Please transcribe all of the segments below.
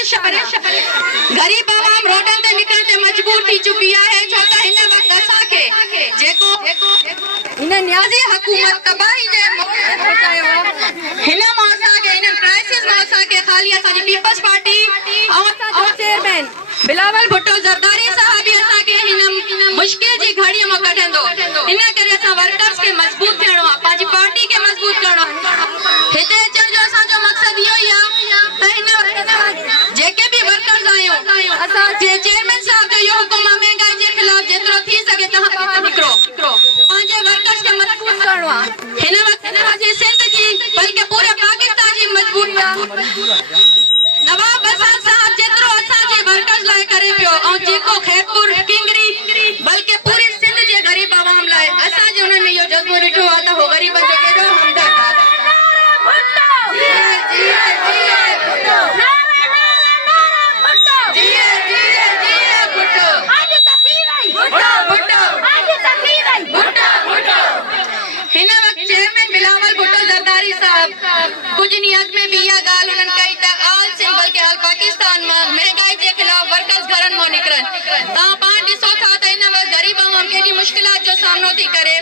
गरीब आवाम रोडन ते निकरण ते मजबूर थी चुकी है छो त हिन वक्त असा के जेको इन न्याजी हुकूमत तबाही जे पहुंचायो हिन मासा के इन क्राइसिस मासा के खाली असा जी पीपल्स पार्टी और चेयरमैन बिलावल भुट्टो जरदारी साहब भी असा के हिन मुश्किल जी घड़ी में कढंदो इन करे असा वर्कर्स के मजबूत थियणो आ पाजी पार्टी के मजबूत करणो हिते अचण जो असा जो मकसद इहो ही आ त हिन जेके भी वर्कर्स आयो असा जे चेयरमैन साहब जो यो हुकुम महंगाई के खिलाफ जेतरो थी सके तहां निकरो पांजे वर्कर्स के मजबूत करणो आ हिन वक्त जे सिंध जी बल्कि पूरे पाकिस्तान जी मजबूत नवाब बसार साहब जेतरो असा जे वर्कर्स लाए करे पियो और जेको खैरपुर किंगरी बल्कि पूरी सिंध जे गरीब आवाम लाए असा जे उन्हनि में यो जज्बो ॾिठो आ त हो गरीबन जो केॾो हमदर्द आ हिन वक्त चेयरमैन बिलावल भुट्टो जरदारी साहब कुछ नियत में भी यह गाल उन्हनि कई त आल सिंध बल्कि आल पाकिस्तान में महंगाई के खिलाफ वर्कर्स घरन मो निकरन ता पाण ॾिसो था त हिन वक्त गरीब आवाम केॾी मुश्किलात जो सामनो थी करे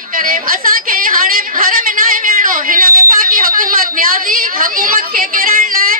असा के हाणे घर में न वेहणो हिन विफाकी हुकूमत न्याजी हुकूमत के किरण लाए